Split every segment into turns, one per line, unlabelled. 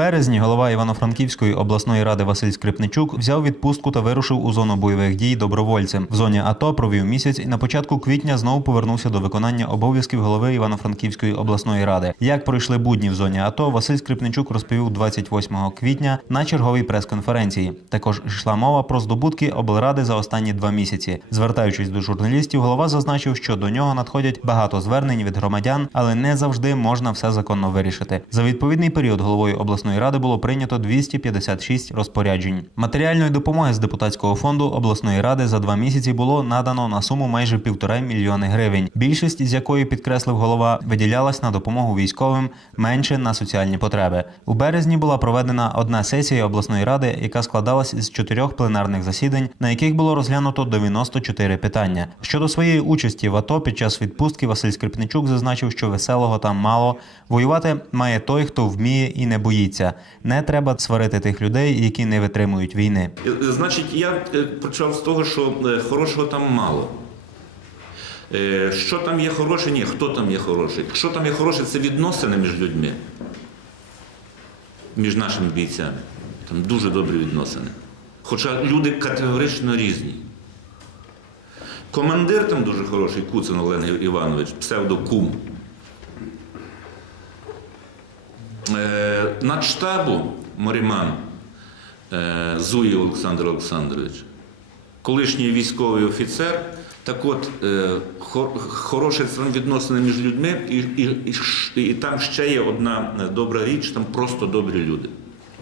Березні голова Івано-Франківської обласної ради Василь Скрипничук взяв відпустку та вирушив у зону бойових дій добровольцем. В зоні АТО провів місяць і на початку квітня знову повернувся до виконання обов'язків голови Івано-Франківської обласної ради. Як пройшли будні в зоні АТО, Василь Скрипничук розповів 28 квітня на черговій прес-конференції. Також йшла мова про здобутки облради за останні два місяці. Звертаючись до журналістів, голова зазначив, що до нього надходять багато звернень від громадян, але не завжди можна все законно вирішити. За відповідний період головою обласної ради було прийнято 256 розпоряджень. Матеріальної допомоги з депутатського фонду обласної ради за два місяці було надано на суму майже півтора мільйони гривень. Більшість з якої підкреслив голова, виділялась на допомогу військовим, менше на соціальні потреби. У березні була проведена одна сесія обласної ради, яка складалась із чотирьох пленарних засідань, на яких було розглянуто 94 питання. Щодо своєї участі в АТО під час відпустки Василь Скрипничук зазначив, що веселого там мало. Воювати має той, хто вміє і не боїться. Не треба сварити тих людей, які не витримують війни.
Е, Значить, я е, почав з того, що е, хорошого там мало. Е, Що там є хороше? Ні, хто там є хороший? Що там є хороше, це відносини між людьми, між нашими бійцями. Там дуже добрі відносини. Хоча люди категорично різні. Командир там дуже хороший, Куцин Олег Іванович, псевдокум. Е, Надштабу Моріман е, Зуї Олександр Олександрович, колишній військовий офіцер. Так от, е, хор- хороші там відносини між людьми, і, і, і, і там ще є одна е, добра річ, там просто добрі люди.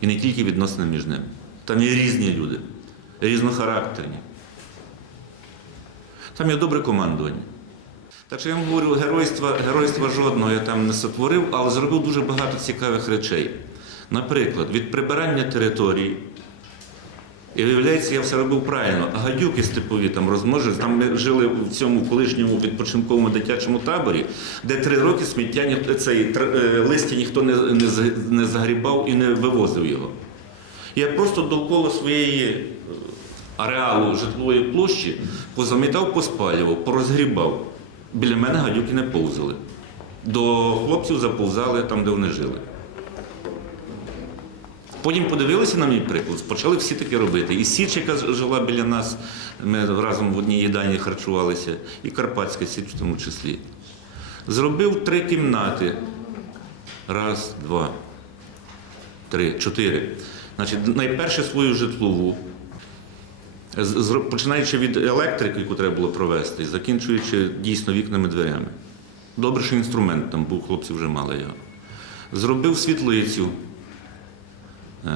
І не тільки відносини між ними. Там є різні люди, різнохарактерні. Там є добре командування. Так що я вам говорю, геройства, геройства жодного я там не сотворив, але зробив дуже багато цікавих речей. Наприклад, від прибирання території. І виявляється, я все робив правильно. А гадюки степові там розмножили. Там ми жили в цьому колишньому відпочинковому дитячому таборі, де три роки сміття цей, е, листя ніхто не, не, не загрібав і не вивозив його. Я просто довкола своєї е, ареалу житлової площі позамітав, поспалював, порозгрібав. Біля мене гадюки не повзали. До хлопців заповзали там, де вони жили. Потім подивилися на мій приклад, почали всі таке робити. І Січ, яка жила біля нас, ми разом в одній їдальні харчувалися, і Карпатська Січ в тому числі. Зробив три кімнати. Раз, два, три, чотири. Значить, найперше свою житлову, починаючи від електрики, яку треба було провести, і закінчуючи дійсно вікнами дверями. Добре, що інструмент там був, хлопці вже мали його. Зробив світлицю е,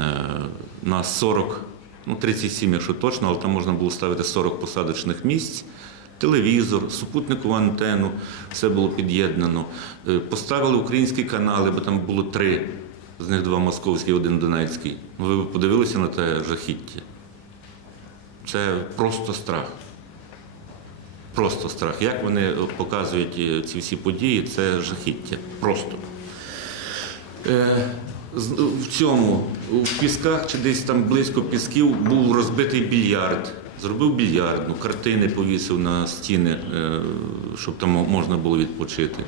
на 40, ну 37, якщо точно, але там можна було ставити 40 посадочних місць. Телевізор, супутникову антенну, все було під'єднано. Е, Поставили українські канали, бо там було три, з них два московські, один донецький. Ну, ви подивилися на те жахіття. Це просто страх. Просто страх. Як вони показують е, ці всі події, це жахіття. Просто. Е, В цьому, в пісках чи десь там близько пісків був розбитий більярд. Зробив більярдну, картини повісив на стіни, е, щоб там можна було відпочити.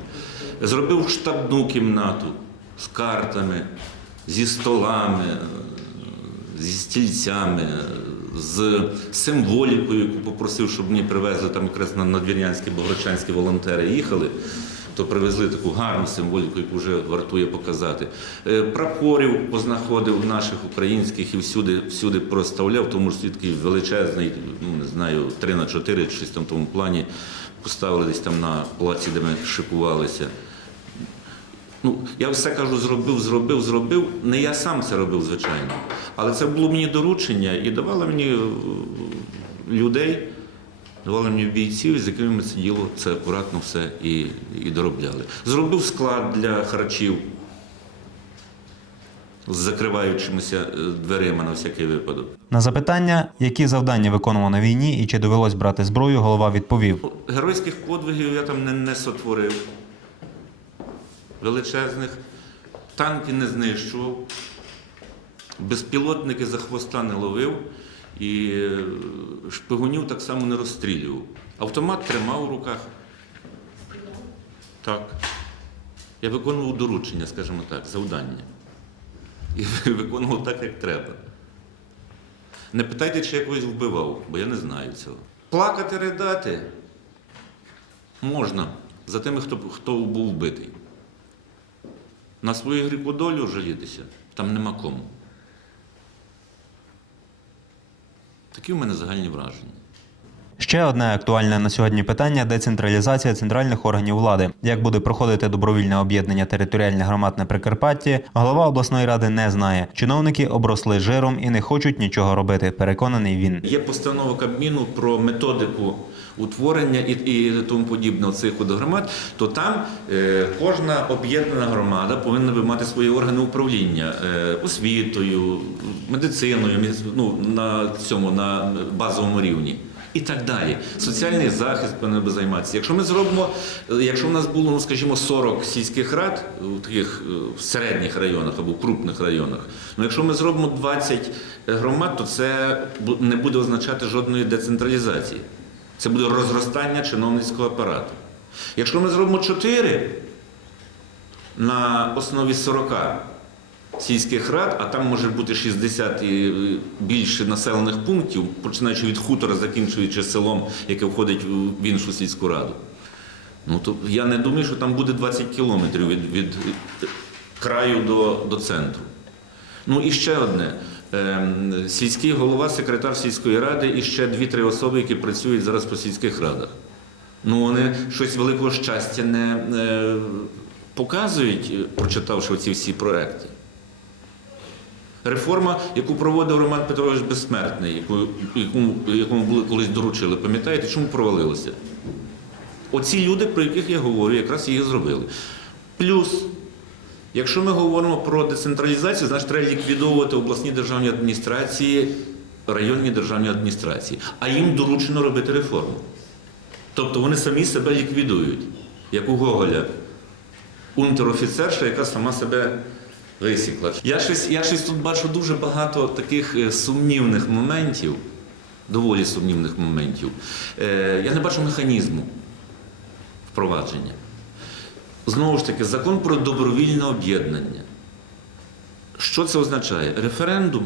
Зробив штабну кімнату з картами, зі столами, зі стільцями, з символікою, яку попросив, щоб мені привезли там якраз на надвірнянські богородчанські волонтери їхали. То привезли таку гарну символіку, яку вже вартує показати. Е, Прапорів познаходив наших українських і всюди, всюди проставляв, тому що такий величезний, ну не знаю, 3 на 4 чи щось там в тому плані. Поставили десь там на плаці, де ми шикувалися. Ну, я все кажу, зробив, зробив, зробив. Не я сам це робив, звичайно. Але це було мені доручення і давало мені е, людей, давали мені бійців, з якими ми це діло це акуратно все і, і доробляли. Зробив склад для харчів з закриваючимися е, дверима на всякий випадок.
На запитання, які завдання виконував на війні і чи довелось брати зброю, голова відповів:
Геройських подвигів я там не, не сотворив. Величезних. Танки не знищував, безпілотники за хвоста не ловив і е, шпигунів так само не розстрілював. Автомат тримав у руках. Так. Я виконував доручення, скажімо так, завдання. і виконував так, як треба. Не питайте, чи я когось вбивав, бо я не знаю цього. Плакати, ридати можна за тими, хто, хто був вбитий. На свою гріху долю жалітися там нема кому. Такі в мене загальні враження.
Ще одне актуальне на сьогодні питання децентралізація центральних органів влади. Як буде проходити добровільне об'єднання територіальних громад на Прикарпатті, голова обласної ради не знає. Чиновники обросли жиром і не хочуть нічого робити. Переконаний він.
Є постанова Кабміну про методику утворення і, і тому подібне цих громад, то там е, кожна об'єднана громада повинна мати свої органи управління е, освітою, медициною, ну, на цьому на базовому рівні. І так далі. Соціальний захист повинен би займатися. Якщо ми зробимо, е, якщо в нас було, ну скажімо, 40 сільських рад у таких е, в середніх районах або в крупних районах, ну якщо ми зробимо 20 громад, то це не буде означати жодної децентралізації. Це буде розростання чиновницького апарату. Якщо ми зробимо 4 на основі 40 сільських рад, а там може бути 60 і е, більше населених пунктів, починаючи від хутора, закінчуючи селом, яке входить в іншу сільську раду. Ну то я не думаю, що там буде 20 кілометрів від, від краю до, до центру. Ну і ще одне. Ем, Сільський голова, секретар сільської ради і ще дві-три особи, які працюють зараз по сільських радах. Ну вони щось великого щастя не е, показують, е, прочитавши ці всі проекти. Реформа, яку проводив Роман Петрович Безсмертний, яку, якому, були колись доручили, пам'ятаєте, чому провалилося? Оці люди, про яких я говорю, якраз її зробили. Плюс, якщо ми говоримо про децентралізацію, значить треба ліквідовувати обласні державні адміністрації, районні державні адміністрації, а їм доручено робити реформу. Тобто вони самі себе ліквідують, як у Гоголя, унтер-офіцерша, яка сама себе висікла. Я щось, я щось тут бачу дуже багато таких е, сумнівних моментів, доволі сумнівних моментів. Е, я не бачу механізму впровадження. Знову ж таки, закон про добровільне об'єднання. Що це означає? Референдум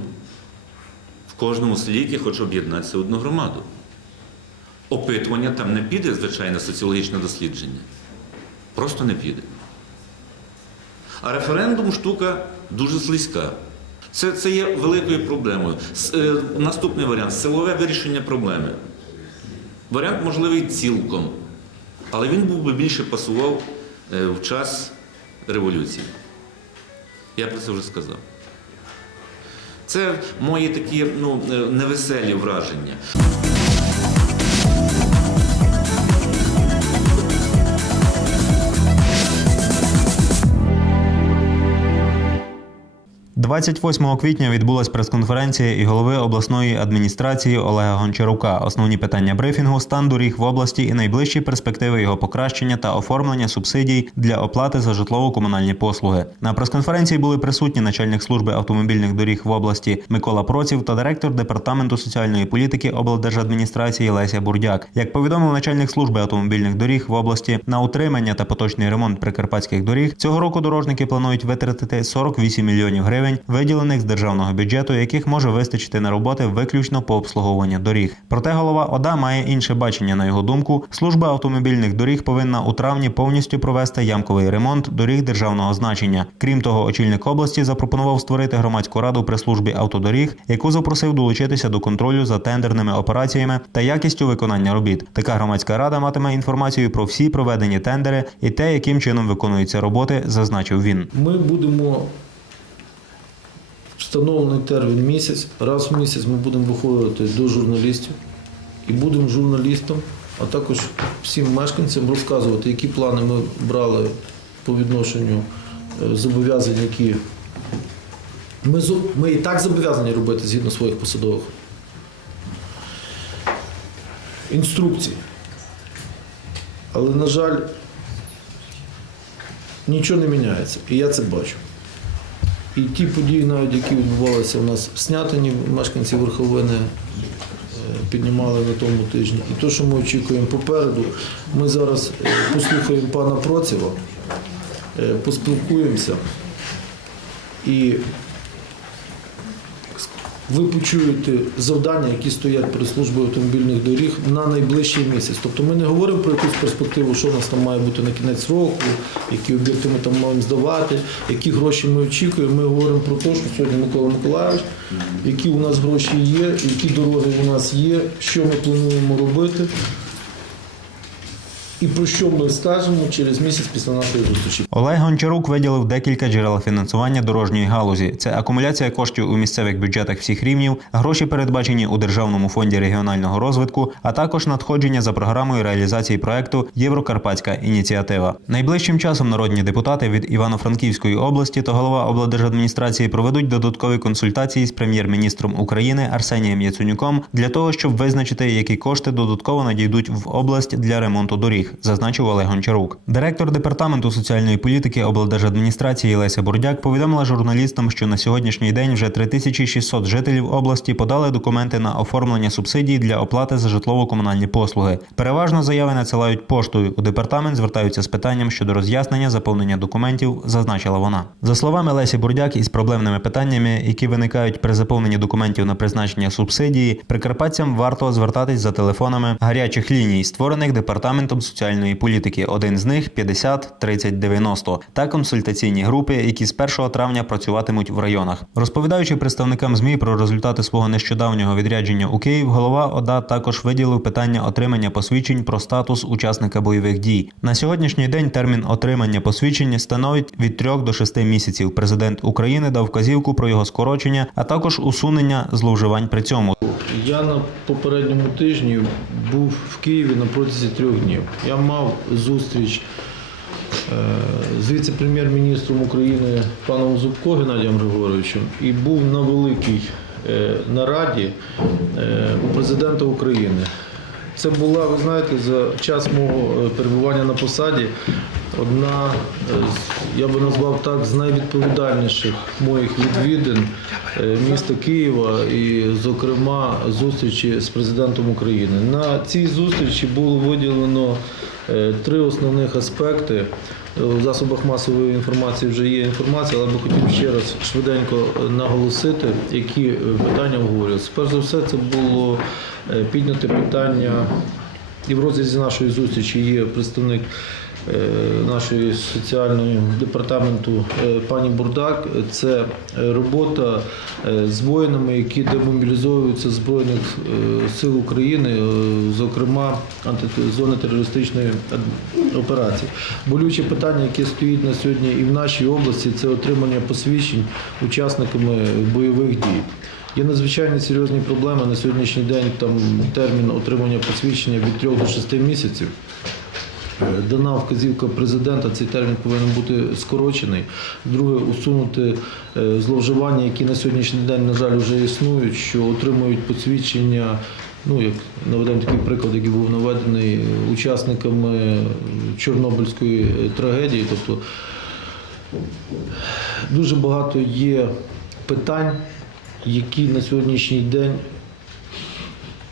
в кожному селі, який хоче об'єднатися одну громаду. Опитування там не піде, звичайно, соціологічне дослідження. Просто не піде. А референдум штука дуже слизька. Це, це є великою проблемою. С- е, наступний варіант силове вирішення проблеми. Варіант можливий цілком, але він був би більше пасував е, в час революції. Я про це вже сказав. Це мої такі ну, е, невеселі враження.
28 квітня відбулась прес-конференція і голови обласної адміністрації Олега Гончарука. Основні питання брифінгу стан доріг в області і найближчі перспективи його покращення та оформлення субсидій для оплати за житлово-комунальні послуги. На прес-конференції були присутні начальник служби автомобільних доріг в області Микола Проців та директор департаменту соціальної політики облдержадміністрації Леся Бурдяк. Як повідомив начальник служби автомобільних доріг в області на утримання та поточний ремонт прикарпатських доріг, цього року дорожники планують витратити 48 мільйонів гривень, виділених з державного бюджету, яких може вистачити на роботи виключно по обслуговуванню доріг. Проте голова ОДА має інше бачення. На його думку, служба автомобільних доріг повинна у травні повністю провести ямковий ремонт доріг державного значення. Крім того, очільник області запропонував створити громадську раду при службі автодоріг, яку запросив долучитися до контролю за тендерними операціями та якістю виконання робіт. Така громадська рада матиме інформацію про всі проведені тендери і те, яким чином виконуються роботи, зазначив він.
Ми будемо встановлений термін місяць. Раз в місяць ми будемо виходити до журналістів і будемо журналістам, а також всім мешканцям розказувати, які плани ми брали по відношенню е, зобов'язань, які ми, ми і так зобов'язані робити згідно своїх посадових інструкцій. Але, на жаль, нічого не міняється. І я це бачу. І ті події, навіть які відбувалися у нас в Снятині, мешканці Верховини е, піднімали на тому тижні. І те, що ми очікуємо попереду, ми зараз е, послухаємо пана Процєва, е, поспілкуємося. І ви почуєте завдання, які стоять перед службою автомобільних доріг на найближчий місяць. Тобто ми не говоримо про якусь перспективу, що у нас там має бути на кінець року, які об'єкти ми там маємо здавати, які гроші ми очікуємо. Ми говоримо про те, що сьогодні Микола Миколаївич, які у нас гроші є, які дороги у нас є, що ми плануємо робити. І про що ми скажемо через місяць після нашої зустрічі.
Олег Гончарук виділив декілька джерел фінансування дорожньої галузі. Це акумуляція коштів у місцевих бюджетах всіх рівнів, гроші передбачені у Державному фонді регіонального розвитку, а також надходження за програмою реалізації проекту Єврокарпатська ініціатива. Найближчим часом народні депутати від Івано-Франківської області та голова облдержадміністрації проведуть додаткові консультації з прем'єр-міністром України Арсенієм Яценюком для того, щоб визначити, які кошти додатково надійдуть в область для ремонту доріг, зазначив Олег Гончарук. Директор департаменту соціальної політики облдержадміністрації Леся Бурдяк повідомила журналістам, що на сьогоднішній день вже 3600 жителів області подали документи на оформлення субсидій для оплати за житлово-комунальні послуги. Переважно заяви надсилають поштою. У департамент звертаються з питанням щодо роз'яснення заповнення документів, зазначила вона. За словами Лесі Бурдяк, із проблемними питаннями, які виникають при заповненні документів на призначення субсидії, прикарпатцям варто звертатись за телефонами гарячих ліній, створених департаментом соціальної політики. Один з них 50 30 90 та консультаційні групи, які з 1 травня працюватимуть в районах. Розповідаючи представникам ЗМІ про результати свого нещодавнього відрядження у Київ, голова ОДА також виділив питання отримання посвідчень про статус учасника бойових дій. На сьогоднішній день термін отримання посвідчень становить від 3 до 6 місяців. Президент України дав вказівку про його скорочення, а також усунення зловживань при цьому.
Я на попередньому тижні був в Києві на протязі трьох днів. Я мав зустріч е, з віце-прем'єр-міністром України паном Зубко Геннадієм Григоровичем і був на великій е, нараді е, у президента України. Це була, ви знаєте, за час мого е, перебування на посаді одна, е, я би назвав так, з найвідповідальніших моїх відвідин е, міста Києва і, зокрема, зустрічі з президентом України. На цій зустрічі було виділено три основних аспекти. У засобах масової інформації вже є інформація, але би хотів ще раз швиденько наголосити, які питання обговорювалися. Перш за все, це було е, підняте питання, і в розрізі нашої зустрічі є представник е, нашої соціальної департаменту е, пані Бурдак. Це робота з воїнами, які демобілізовуються з Збройних сил України, зокрема антизони терористичної операції. Болюче питання, яке стоїть на сьогодні і в нашій області, це отримання посвідчень учасниками бойових дій. Є надзвичайно серйозні проблеми на сьогоднішній день. Там термін отримання посвідчення від 3 до 6 місяців. Е, Дана вказівка президента, цей термін повинен бути скорочений. Друге, усунути е, зловживання, які на сьогоднішній день, на жаль, вже існують, що отримують посвідчення. Ну, як наведемо такий приклад, який був наведений учасниками Чорнобильської е, трагедії. Тобто дуже багато є питань, які на сьогоднішній день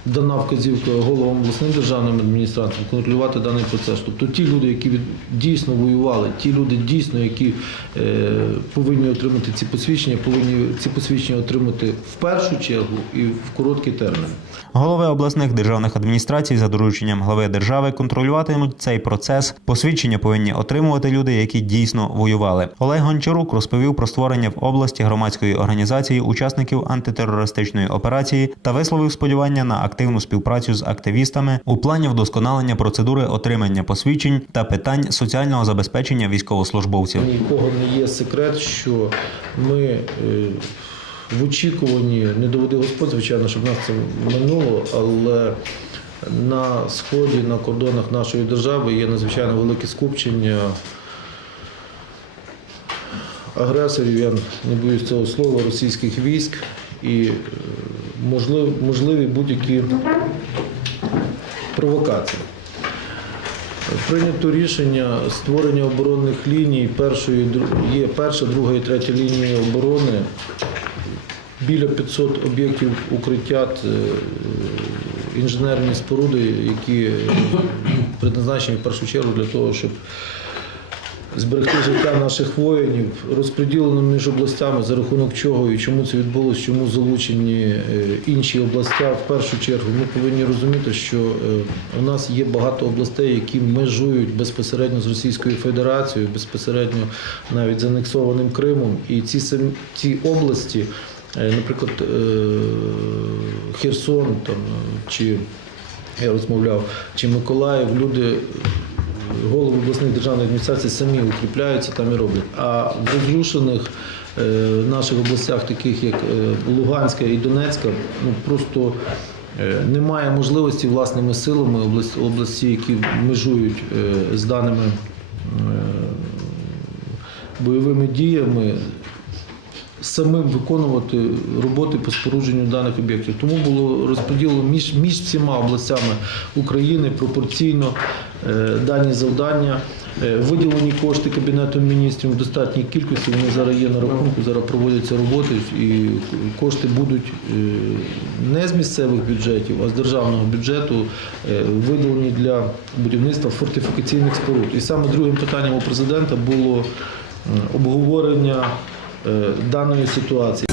дана вказівка головам обласним державним адміністраціям контролювати даний процес. Тобто ті люди, які дійсно воювали, ті люди дійсно, які е, повинні отримати ці посвідчення, повинні ці посвідчення отримати в першу чергу і в короткий термін.
Голови обласних державних адміністрацій за дорученням глави держави контролюватимуть цей процес. Посвідчення повинні отримувати люди, які дійсно воювали. Олег Гончарук розповів про створення в області громадської організації учасників антитерористичної операції та висловив сподівання на активну співпрацю з активістами у плані вдосконалення процедури отримання посвідчень та питань соціального забезпечення військовослужбовців.
Нікого не є секрет, що ми е, в очікуванні не доведи Господь, звичайно, щоб нас це минуло, але на сході, на кордонах нашої держави є надзвичайно велике скупчення агресорів, я не боюсь цього слова, російських військ і е, можливі, можливі будь-які провокації. Прийнято рішення створення оборонних ліній. Першої є перша, друга і третя лінії оборони. Біля 500 об'єктів укриття, е, інженерні споруди, які предназначені в першу чергу для того, щоб зберегти життя наших воїнів, розподілено між областями, за рахунок чого і чому це відбулося, чому залучені е, інші області. В першу чергу ми повинні розуміти, що е, у нас є багато областей, які межують безпосередньо з Російською Федерацією, безпосередньо навіть з анексованим Кримом. І ці самі ці області, е, наприклад, Херсон там чи я розмовляв, чи Миколаїв, люди, голови обласних державних адміністрацій самі укріпляються там і роблять. А в розрушених е, наших областях, таких як е, Луганська і Донецька, ну просто е, немає можливості власними силами області, які межують з даними бойовими діями самим виконувати роботи по спорудженню даних об'єктів. Тому було розподілено між, між всіма областями України пропорційно е, дані завдання. Е, Виділені кошти Кабінетом міністрів в достатній кількості. Вони зараз є на рахунку, зараз проводяться роботи, і кошти будуть е, не з місцевих бюджетів, а з державного бюджету е, виділені для будівництва фортифікаційних споруд. І саме другим питанням у президента було обговорення даної ситуації.